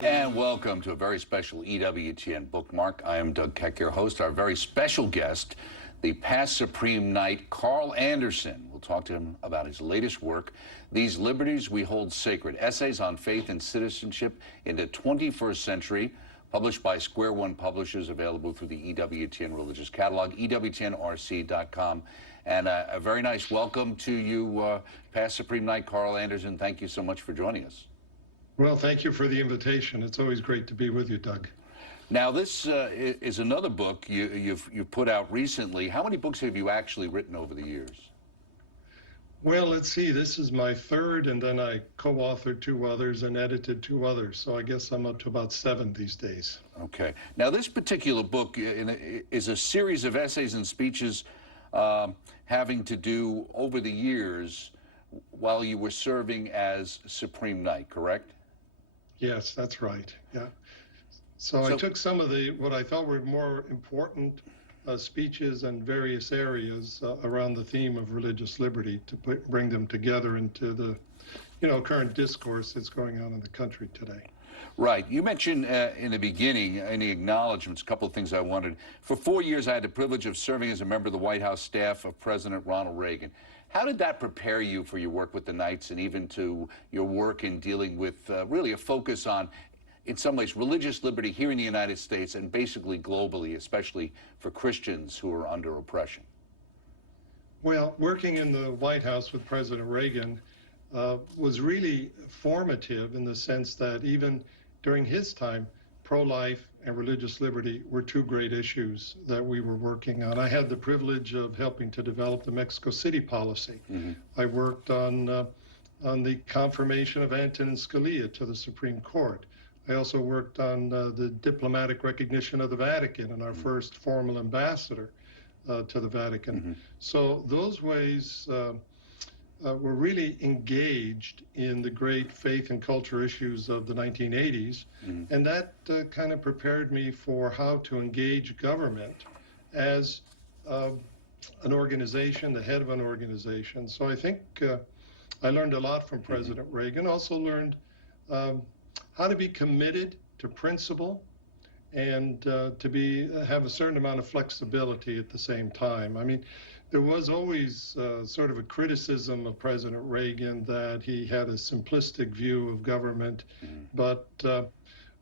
And welcome to a very special EWTN Bookmark. I am Doug Keck, your host. Our very special guest, the past Supreme Knight, Carl Anderson. We'll talk to him about his latest work, These Liberties We Hold Sacred, Essays on Faith and Citizenship in the 21st Century, published by Square One Publishers, available through the EWTN Religious Catalog, EWTNRC.com. And a very nice welcome to you, past Supreme Knight Carl Anderson. Thank you so much for joining us. Well, thank you for the invitation. It's always great to be with you, Doug. Now, this is another book you've put out recently. How many books have you actually written over the years? Well, let's see. This is my third, and then I co-authored two others and edited two others. So I guess I'm up to about 7 these days. Okay. Now, this particular book is a series of essays and speeches having to do over the years while you were serving as Supreme Knight, correct? Yes, that's right. Yeah. So I took some of what I thought were more important speeches in various areas around the theme of religious liberty to bring them together into the, current discourse that's going on in the country today. Right. You mentioned in the beginning, in the acknowledgments, a couple of things I wanted. For 4 years, I had the privilege of serving as a member of the White House staff of President Ronald Reagan. How did that prepare you for your work with the Knights and even to your work in dealing with really a focus on, in some ways, religious liberty here in the United States and basically globally, especially for Christians who are under oppression? Well, working in the White House with President Reagan was really formative in the sense that even during his time, pro-life and religious liberty were two great issues that we were working on. I had the privilege of helping to develop the Mexico City policy. Mm-hmm. I worked on the confirmation of Antonin Scalia to the Supreme Court. I also worked on the diplomatic recognition of the Vatican and our mm-hmm. first formal ambassador to the Vatican. Mm-hmm. So those ways were really engaged in the great faith and culture issues of the 1980s, mm-hmm. and that kind of prepared me for how to engage government as an organization, the head of an organization. So I think I learned a lot from President mm-hmm. Reagan. Also learned how to be committed to principle and to have a certain amount of flexibility at the same time. I mean, there was always sort of a criticism of President Reagan that he had a simplistic view of government, mm-hmm. but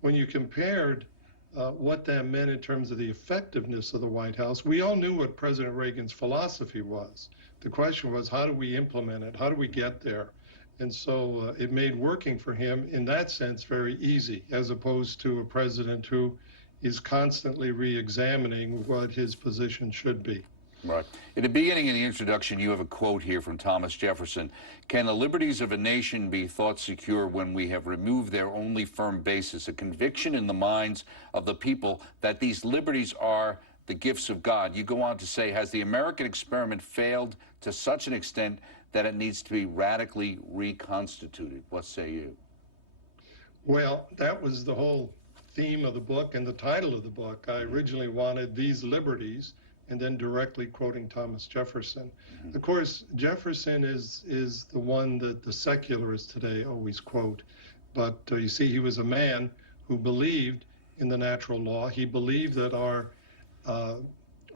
when you compared what that meant in terms of the effectiveness of the White House, we all knew what President Reagan's philosophy was. The question was, how do we implement it? How do we get there? And so it made working for him, in that sense, very easy, as opposed to a president who is constantly re-examining what his position should be. Right. In the beginning of the introduction, you have a quote here from Thomas Jefferson. Can the liberties of a nation be thought secure when we have removed their only firm basis, a conviction in the minds of the people that these liberties are the gifts of God? You go on to say, has the American experiment failed to such an extent that it needs to be radically reconstituted? What say you? Well, that was the whole theme of the book and the title of the book. I originally wanted These Liberties, and then directly quoting Thomas Jefferson. Mm-hmm. Of course, Jefferson is the one that the secularists today always quote. But you see, he was a man who believed in the natural law. He believed that our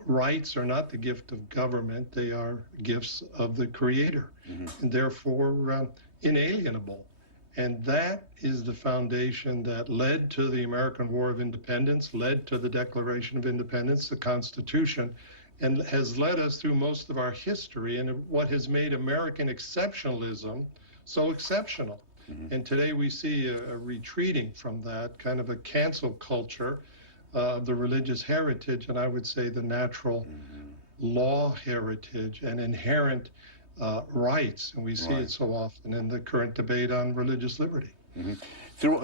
rights are not the gift of government, they are gifts of the Creator, mm-hmm. and therefore inalienable. And that is the foundation that led to the American War of Independence, led to the Declaration of Independence, the Constitution, and has led us through most of our history and what has made American exceptionalism so exceptional. Mm-hmm. And today we see a retreating from that, kind of a cancel culture of the religious heritage, and I would say the natural mm-hmm. law heritage and inherent rights, and we see it so often in the current debate on religious liberty. Mm-hmm.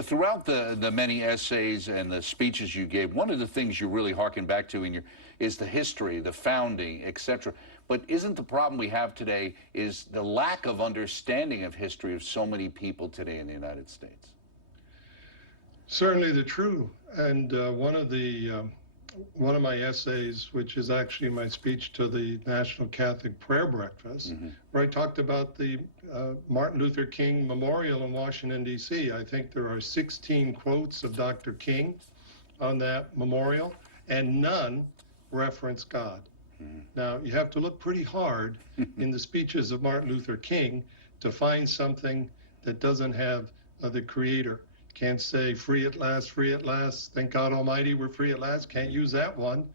Throughout the many essays and the speeches you gave, one of the things you really harken back to is the history, the founding, etc. But isn't the problem we have today is the lack of understanding of history of so many people today in the United States? Certainly true, and one of the one of my essays, which is actually my speech to the National Catholic Prayer Breakfast, where I talked about the Martin Luther King Memorial in Washington, D.C. I think there are 16 quotes of Dr. King on that memorial, and none reference God. Now, you have to look pretty hard in the speeches of Martin Luther King to find something that doesn't have the Creator. Can't say free at last, thank God Almighty we're free at last. Can't use that one.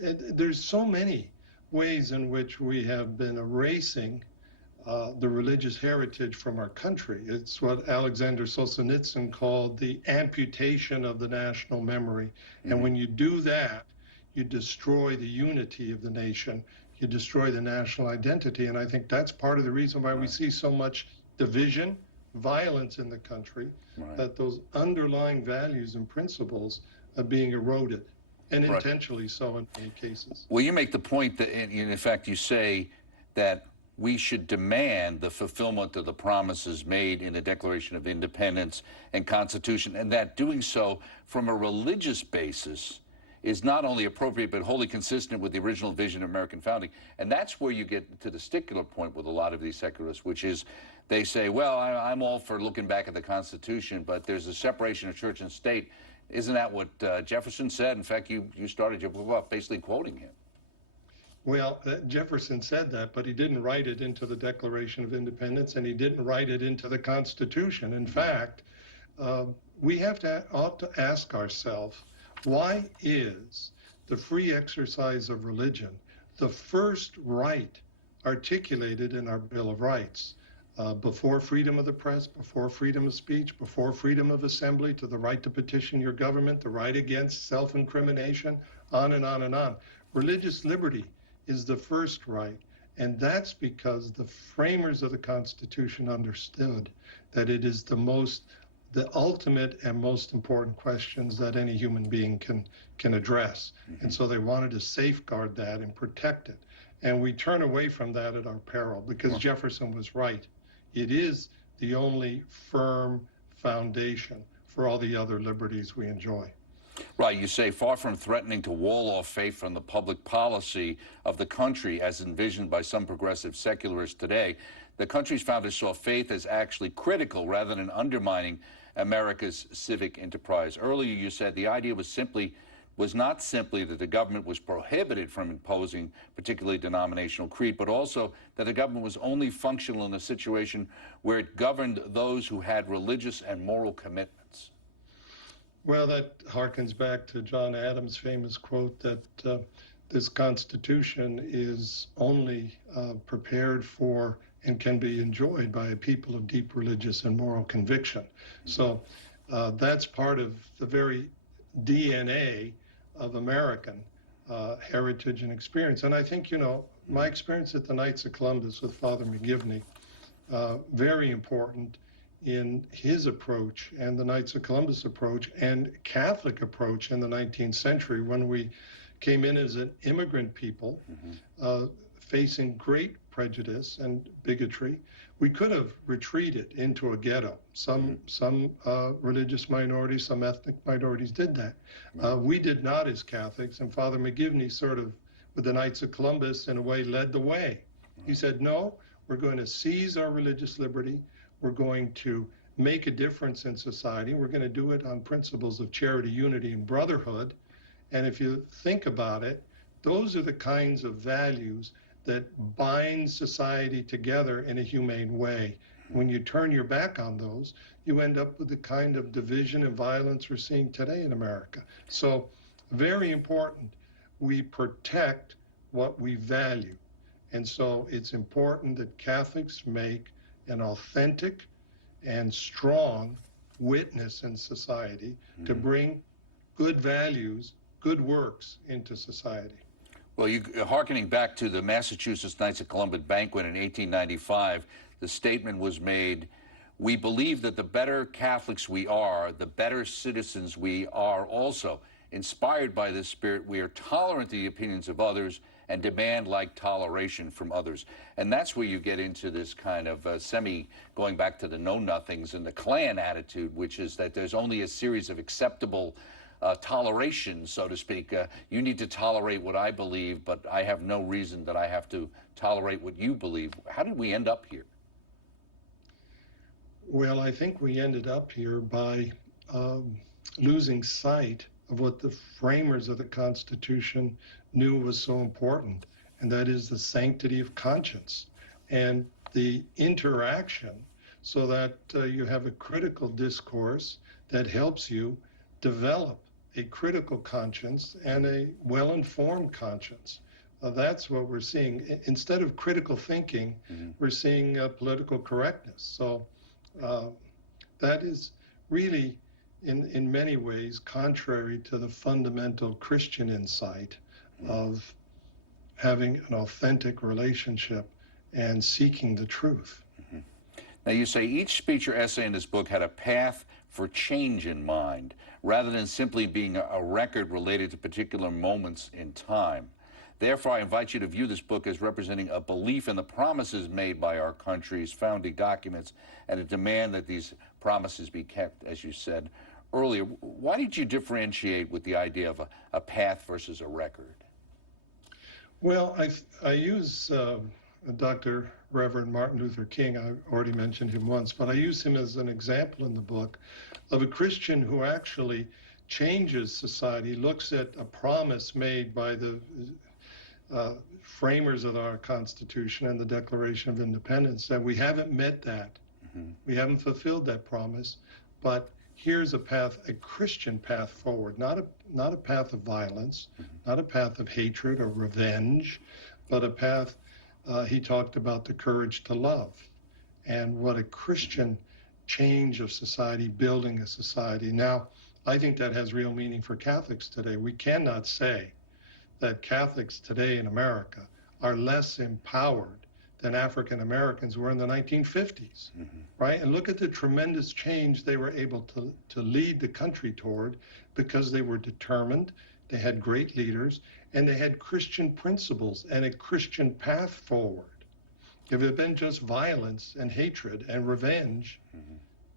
There's so many ways in which we have been erasing the religious heritage from our country. It's what Alexander Solzhenitsyn called the amputation of the national memory. And when you do that, you destroy the unity of the nation. You destroy the national identity. And I think that's part of the reason why we see so much division, violence in the country, that those underlying values and principles are being eroded, and intentionally so in many cases. Well, you make the point that, in fact, you say that we should demand the fulfillment of the promises made in the Declaration of Independence and Constitution, and that doing so from a religious basis is not only appropriate but wholly consistent with the original vision of American founding. And that's where you get to the stickler point with a lot of these secularists, which is they say, well, I'm all for looking back at the Constitution, but there's a separation of church and state. Isn't that what Jefferson said? In fact, you started your book off basically quoting him. Well, Jefferson said that, but he didn't write it into the Declaration of Independence, and he didn't write it into the Constitution. In fact, we ought to ask ourselves, why is the free exercise of religion the first right articulated in our Bill of Rights? Before freedom of the press, before freedom of speech, before freedom of assembly, to the right to petition your government, the right against self-incrimination, on and on and on. Religious liberty is the first right, and that's because the framers of the Constitution understood that it is the ultimate and most important questions that any human being can address. And so they wanted to safeguard that and protect it. And we turn away from that at our peril, because Jefferson was right. It is the only firm foundation for all the other liberties we enjoy. Right, you say, far from threatening to wall off faith from the public policy of the country as envisioned by some progressive secularists today, the country's founders saw faith as actually critical rather than undermining America's civic enterprise. Earlier you said the idea was not simply that the government was prohibited from imposing particularly denominational creed, but also that the government was only functional in a situation where it governed those who had religious and moral commitments. Well, that harkens back to John Adams' famous quote that this Constitution is only prepared for and can be enjoyed by a people of deep religious and moral conviction. So that's part of the very DNA of American heritage and experience. And I think, my experience at the Knights of Columbus with Father McGivney, very important in his approach and the Knights of Columbus approach and Catholic approach in the 19th century, when we came in as an immigrant people, facing great prejudice and bigotry. We could have retreated into a ghetto. Some religious minorities, some ethnic minorities did that. We did not as Catholics, and Father McGivney sort of, with the Knights of Columbus, in a way, led the way. He said, no, we're going to seize our religious liberty. We're going to make a difference in society. We're going to do it on principles of charity, unity, and brotherhood. And if you think about it, those are the kinds of values that bind society together in a humane way. When you turn your back on those, you end up with the kind of division and violence we're seeing today in America. So, very important, we protect what we value. And so it's important that Catholics make an authentic and strong witness in society to bring good values, good works into society. Well, hearkening back to the Massachusetts Knights of Columbus banquet in 1895, the statement was made, "We believe that the better Catholics we are, the better citizens we are also. Inspired by this spirit, we are tolerant of the opinions of others and demand like toleration from others." And that's where you get into this kind of going back to the know-nothings and the Klan attitude, which is that there's only a series of acceptable toleration, so to speak. You need to tolerate what I believe, but I have no reason that I have to tolerate what you believe. How did we end up here? Well, I think we ended up here by losing sight of what the framers of the Constitution knew was so important, and that is the sanctity of conscience and the interaction so that you have a critical discourse that helps you develop a critical conscience and a well-informed conscience. That's what we're seeing. Instead of critical thinking, we're seeing political correctness. So that is really, in many ways, contrary to the fundamental Christian insight of having an authentic relationship and seeking the truth. Now, you say each speech or essay in this book had a path for change in mind, rather than simply being a record related to particular moments in time. Therefore, I invite you to view this book as representing a belief in the promises made by our country's founding documents and a demand that these promises be kept, as you said earlier. Why did you differentiate with the idea of a path versus a record? Well, I use Dr. Reverend Martin Luther King. I already mentioned him once, but I use him as an example in the book of a Christian who actually changes society, looks at a promise made by the framers of our Constitution and the Declaration of Independence that we haven't met that. We haven't fulfilled that promise, but here's a path, a Christian path forward, not a path of violence, not a path of hatred or revenge, but a path, he talked about the courage to love and what a Christian change of society, building a society. Now, I think that has real meaning for Catholics today. We cannot say that Catholics today in America are less empowered than African Americans were in the 1950s, right? And look at the tremendous change they were able to lead the country toward because they were determined, they had great leaders, and they had Christian principles and a Christian path forward. If it had been just violence and hatred and revenge,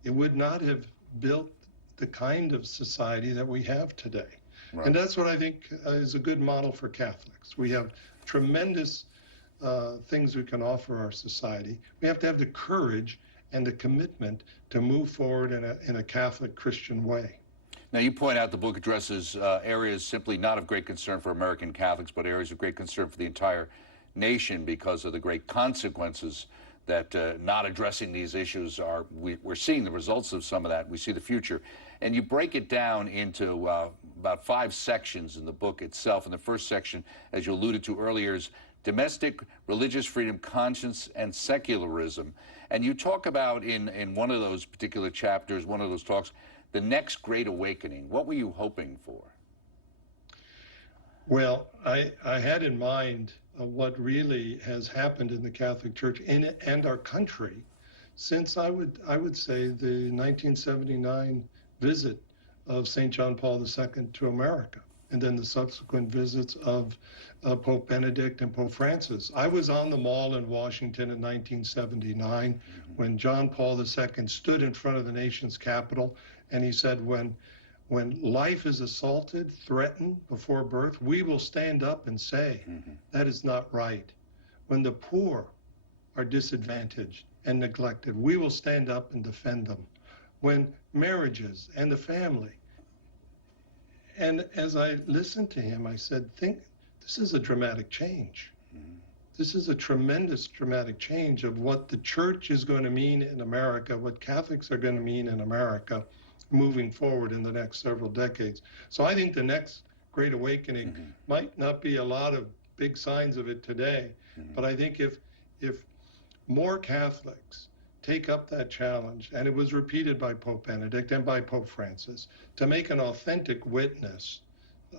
it would not have built the kind of society that we have today. Right. And that's what I think is a good model for Catholics. We have tremendous things we can offer our society. We have to have the courage and the commitment to move forward in a Catholic Christian way. Now, you point out the book addresses areas simply not of great concern for American Catholics, but areas of great concern for the entire nation because of the great consequences that not addressing these issues are. We're seeing the results of some of that. We see the future. And you break it down into about 5 sections in the book itself. And the first section, as you alluded to earlier, is domestic, religious freedom, conscience, and secularism. And you talk about in one of those particular chapters, one of those talks, the next great awakening. What were you hoping for? Well, I had in mind what really has happened in the Catholic Church and our country since I would say the 1979 visit of St. John Paul II to America, and then the subsequent visits of Pope Benedict and Pope Francis. I was on the Mall in Washington in 1979 when John Paul II stood in front of the nation's capital, and he said, when life is assaulted, threatened before birth, we will stand up and say, that is not right. When the poor are disadvantaged and neglected, we will stand up and defend them. When marriages and the family. And as I listened to him, I said, this is a dramatic change. This is a tremendous dramatic change of what the church is going to mean in America, what Catholics are going to mean in America moving forward in the next several decades. So I think the next Great Awakening might not be a lot of big signs of it today, but I think if more Catholics take up that challenge, and it was repeated by Pope Benedict and by Pope Francis, to make an authentic witness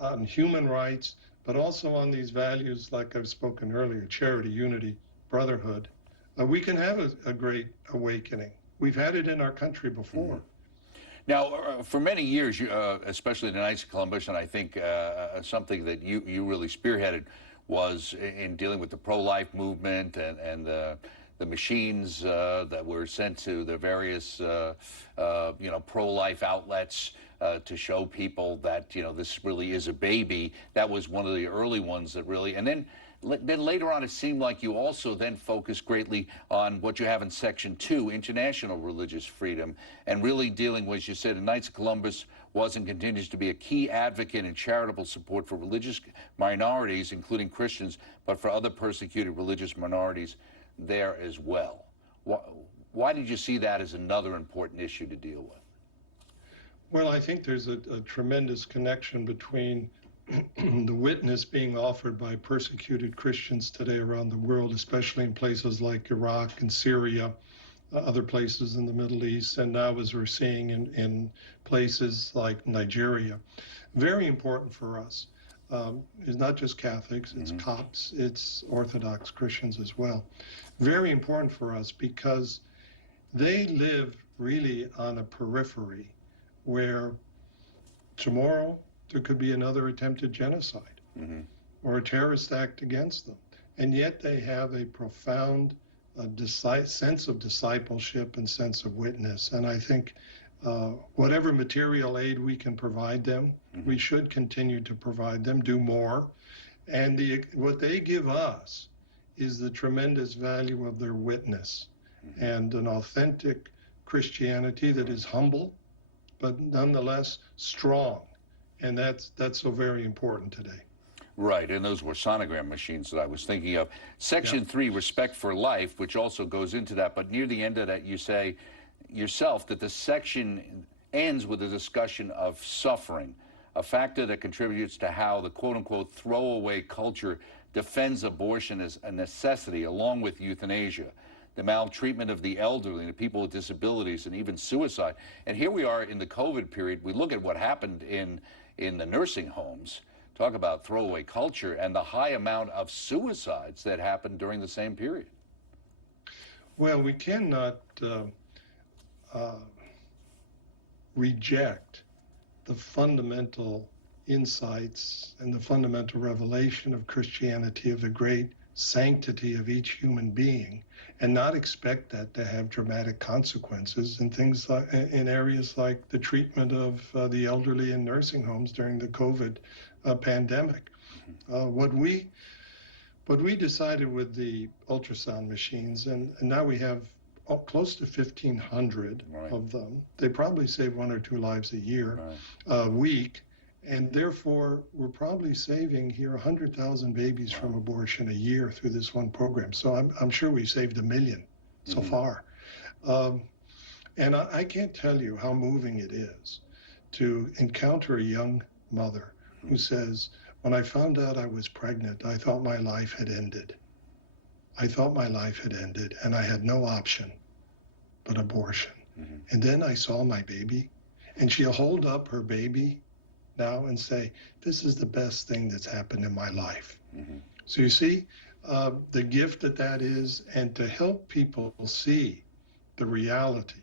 on human rights, but also on these values like I've spoken earlier, charity, unity, brotherhood, we can have a great awakening. We've had it in our country before. Now, for many years, especially the Knights of Columbus, and I think something that you really spearheaded was in dealing with the pro-life movement and the machines that were sent to the various pro-life outlets to show people that, this really is a baby. That was one of the early ones that really, and then later on, it seemed like you also then focused greatly on what you have in Section 2, international religious freedom, and really dealing with, as you said, the Knights of Columbus was and continues to be a key advocate and charitable support for religious minorities, including Christians, but for other persecuted religious minorities there as well. Why did you see that as another important issue to deal with? Well, I think there's a tremendous connection between the witness being offered by persecuted Christians today around the world, especially in places like Iraq and Syria, other places in the Middle East, and now as we're seeing in places like Nigeria. Very important for us. It's not just Catholics, it's Copts, it's Orthodox Christians as well. Very important for us because they live really on a periphery where tomorrow there could be another attempted genocide or a terrorist act against them. And yet they have a profound sense of discipleship and sense of witness. And I think whatever material aid we can provide them, we should continue to provide them, do more. And what they give us is the tremendous value of their witness and an authentic Christianity that is humble, but nonetheless strong. And that's so very important today. Right, and those were sonogram machines that I was thinking of. Section 3, respect for life, which also goes into that, but near the end of that you say yourself that the section ends with a discussion of suffering, a factor that contributes to how the quote-unquote throwaway culture defends abortion as a necessity, along with euthanasia, the maltreatment of the elderly, the people with disabilities, and even suicide. And here we are in the COVID period. We look at what happened in the nursing homes. Talk about throwaway culture and the high amount of suicides that happened during the same period. Well, we cannot reject the fundamental insights and the fundamental revelation of Christianity, of the great sanctity of each human being, and not expect that to have dramatic consequences in things like in areas like the treatment of the elderly in nursing homes during the COVID pandemic. What we decided with the ultrasound machines, and now we have close to 1,500 of them. They probably save 1 or 2 lives a year, a week. And therefore, we're probably saving here 100,000 babies from abortion a year through this one program. So I'm sure we saved 1 million so far. And I can't tell you how moving it is to encounter a young mother who says, when I found out I was pregnant, I thought my life had ended. I thought my life had ended and I had no option but abortion. And then I saw my baby, and she'll hold up her baby now and say, this is the best thing that's happened in my life. So you see the gift that is, and to help people see the reality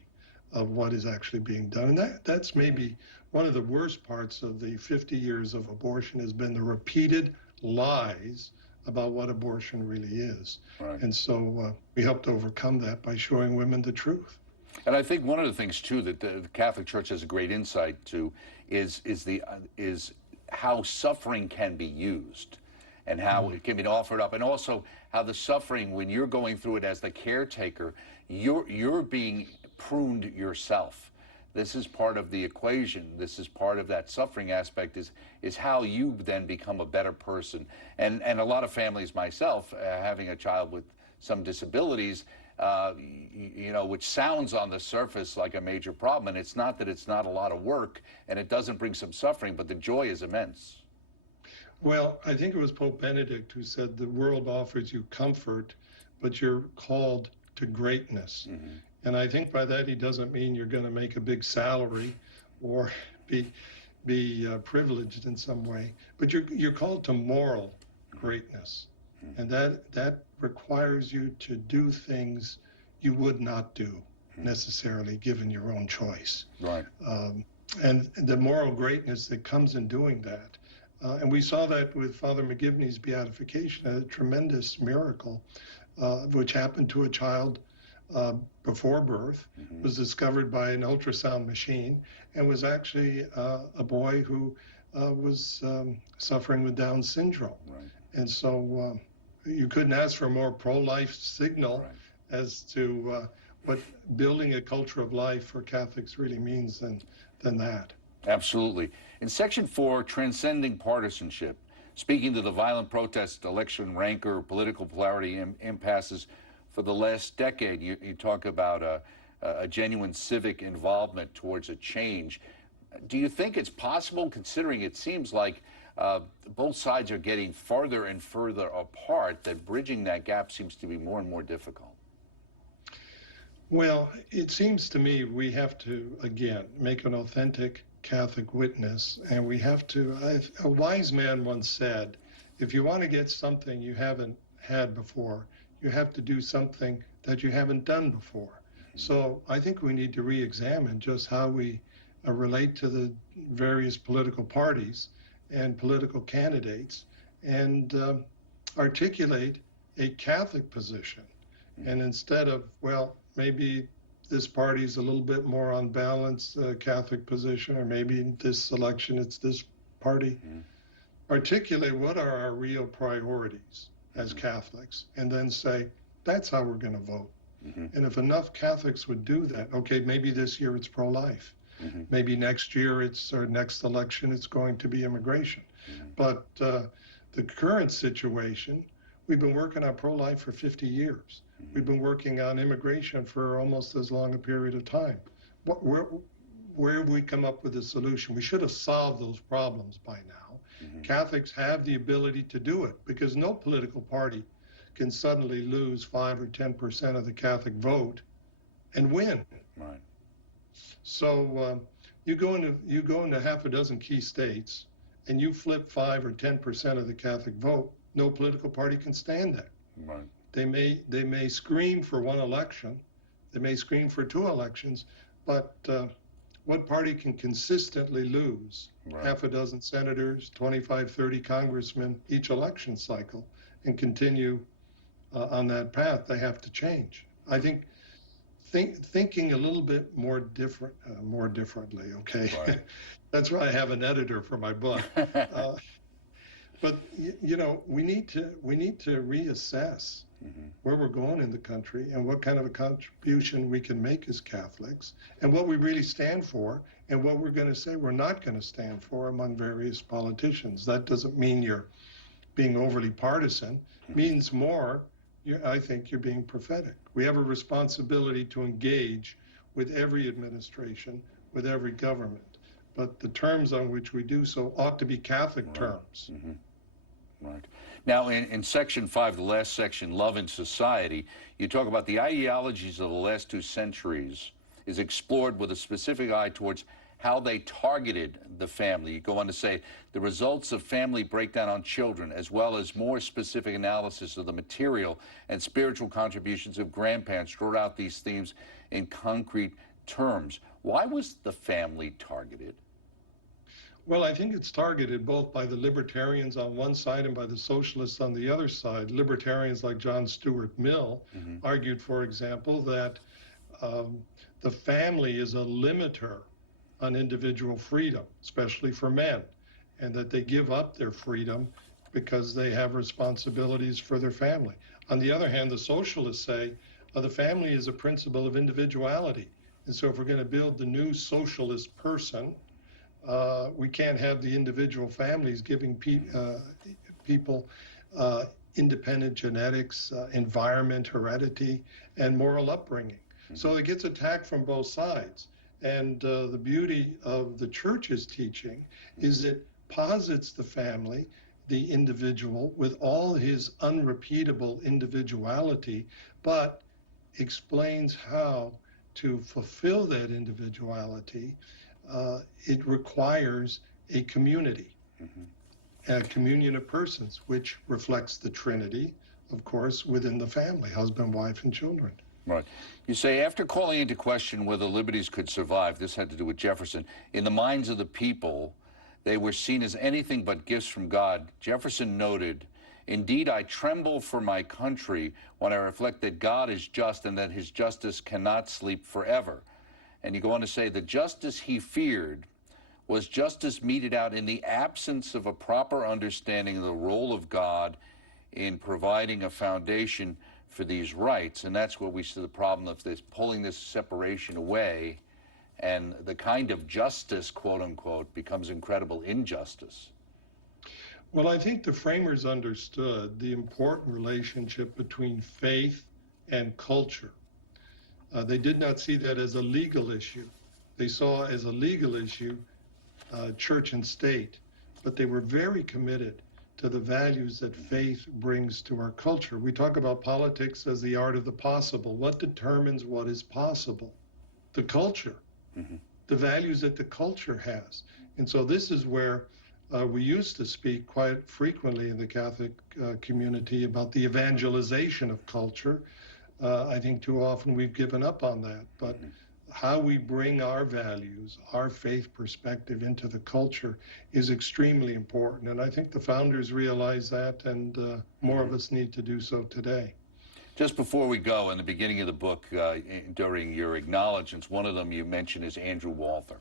of what is actually being done. And that's maybe one of the worst parts of the 50 years of abortion, has been the repeated lies about what abortion really is. And so we helped overcome that by showing women the truth. And I think one of the things too that the Catholic Church has a great insight to is how suffering can be used, and how it can be offered up, and also how the suffering, when you're going through it as the caretaker, you're being pruned yourself. This is part of the equation. This is part of that suffering aspect, is how you then become a better person. And a lot of families, myself, having a child with some disabilities, which sounds on the surface like a major problem, and it's not that it's not a lot of work, and it doesn't bring some suffering, but the joy is immense. Well, I think it was Pope Benedict who said the world offers you comfort, but you're called to greatness. And I think by that he doesn't mean you're going to make a big salary or be privileged in some way, but you're called to moral greatness, and that requires you to do things you would not do necessarily given your own choice. And the moral greatness that comes in doing that. And we saw that with Father McGivney's beatification, a tremendous miracle, which happened to a child uh, before birth, was discovered by an ultrasound machine, and was actually a boy who was suffering with Down syndrome. Right. And so you couldn't ask for a more pro-life signal Right. as to what building a culture of life for Catholics really means than that. Absolutely. In Section 4, transcending partisanship, speaking to the violent protest, election rancor, political polarity impasses for the last decade, you talk about a genuine civic involvement towards a change. Do you think it's possible, considering it seems like both sides are getting further and further apart, that bridging that gap seems to be more and more difficult? Well, it seems to me we have to, again, make an authentic Catholic witness, and we have to, a wise man once said, if you want to get something you haven't had before, you have to do something that you haven't done before. So I think we need to re-examine just how we relate to the various political parties and political candidates, and articulate a Catholic position. And instead of, well, maybe this party's a little bit more on balance Catholic position, or maybe in this election it's this party. Articulate what are our real priorities as Catholics, and then say, that's how we're going to vote. And if enough Catholics would do that, okay, maybe this year it's pro-life. Maybe next year or next election it's going to be immigration. But the current situation, we've been working on pro-life for 50 years. We've been working on immigration for almost as long a period of time. Where have we come up with a solution? We should have solved those problems by now. Catholics have the ability to do it, because no political party can suddenly lose 5 or 10% of the Catholic vote and win. Right. So you go into half a dozen key states and you flip 5 or 10% of the Catholic vote, no political party can stand that. Right. They may scream for one election, they may scream for 2 elections, but what party can consistently lose half a dozen senators, 25, 30 congressmen each election cycle, and continue on that path? They have to change. I think thinking a little bit more differently. Okay, Right. That's why I have an editor for my book. But you know, we need to reassess where we're going in the country and what kind of a contribution we can make as Catholics, and what we really stand for, and what we're going to say we're not going to stand for among various politicians. That doesn't mean you're being overly partisan. It means more, I think you're being prophetic. We have a responsibility to engage with every administration, with every government, but the terms on which we do so ought to be Catholic terms. Right. Now, in Section 5, the last section, Love in Society, you talk about the ideologies of the last 2 centuries is explored with a specific eye towards how they targeted the family. You go on to say the results of family breakdown on children, as well as more specific analysis of the material and spiritual contributions of grandparents, draw out these themes in concrete terms. Why was the family targeted? Well, I think it's targeted both by the libertarians on one side and by the socialists on the other side. Libertarians like John Stuart Mill argued, for example, that the family is a limiter on individual freedom, especially for men, and that they give up their freedom because they have responsibilities for their family. On the other hand, the socialists say the family is a principle of individuality. And so if we're going to build the new socialist person, we can't have the individual families giving people independent genetics, environment, heredity, and moral upbringing. So it gets attacked from both sides. And the beauty of the Church's teaching is it posits the family, the individual, with all his unrepeatable individuality, but explains how to fulfill that individuality. It requires a community, a communion of persons, which reflects the Trinity, of course, within the family, husband, wife, and children. Right. You say, after calling into question whether liberties could survive, this had to do with Jefferson, in the minds of the people, they were seen as anything but gifts from God. Jefferson noted, Indeed, I tremble for my country when I reflect that God is just and that his justice cannot sleep forever. And you go on to say, the justice he feared was justice meted out in the absence of a proper understanding of the role of God in providing a foundation for these rights. And that's where we see the problem of this, pulling this separation away, and the kind of justice, quote unquote, becomes incredible injustice. Well, I think the framers understood the important relationship between faith and culture. They did not see that as a legal issue. They saw as a legal issue church and state, but they were very committed to the values that faith brings to our culture. We talk about politics as the art of the possible. What determines what is possible? The culture, the values that the culture has. And so this is where we used to speak quite frequently in the Catholic community about the evangelization of culture. I think too often we've given up on that, but how we bring our values, our faith perspective into the culture is extremely important. And I think the founders realize that, and more of us need to do so today. Just before we go, in the beginning of the book, during your acknowledgments, one of them you mentioned is Andrew Walther.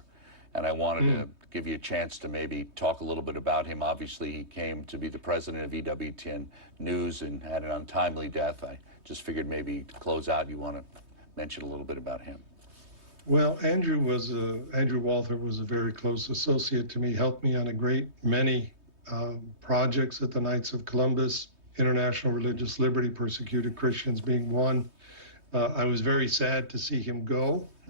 And I wanted to give you a chance to maybe talk a little bit about him. Obviously, he came to be the president of EWTN News and had an untimely death. I just figured maybe to close out, you want to mention a little bit about him. Well, Andrew Walther was a very close associate to me, helped me on a great many projects at the Knights of Columbus, international religious liberty, persecuted Christians being one. I was very sad to see him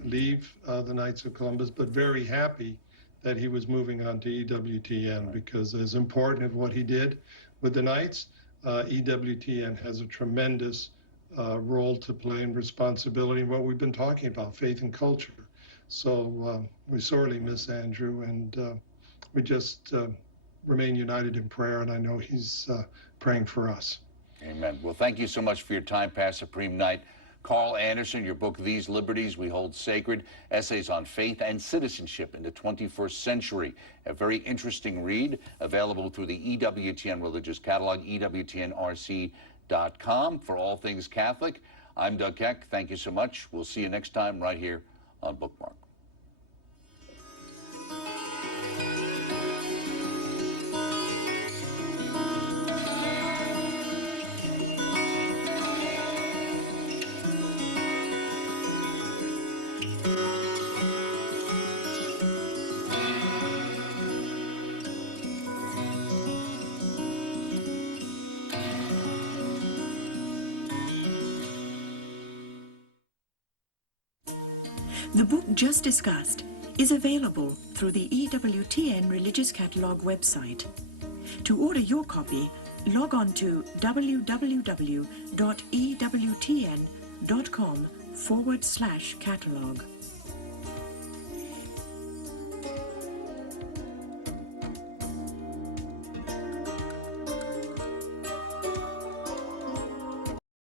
leave the Knights of Columbus, but very happy that he was moving on to EWTN, because as important as what he did with the Knights, EWTN has a tremendous role to play and responsibility in what we've been talking about, faith and culture. So we sorely miss Andrew, and we just remain united in prayer, and I know he's praying for us. Amen. Well, thank you so much for your time, past Supreme Knight Carl Anderson. Your book, These Liberties We Hold Sacred, Essays on Faith and Citizenship in the 21st Century. A very interesting read, available through the EWTN Religious Catalog, EWTNRC.com. For all things Catholic, I'm Doug Keck. Thank you so much. We'll see you next time right here on Bookmark. The book just discussed is available through the EWTN Religious Catalog website. To order your copy, log on to www.ewtn.com/catalog.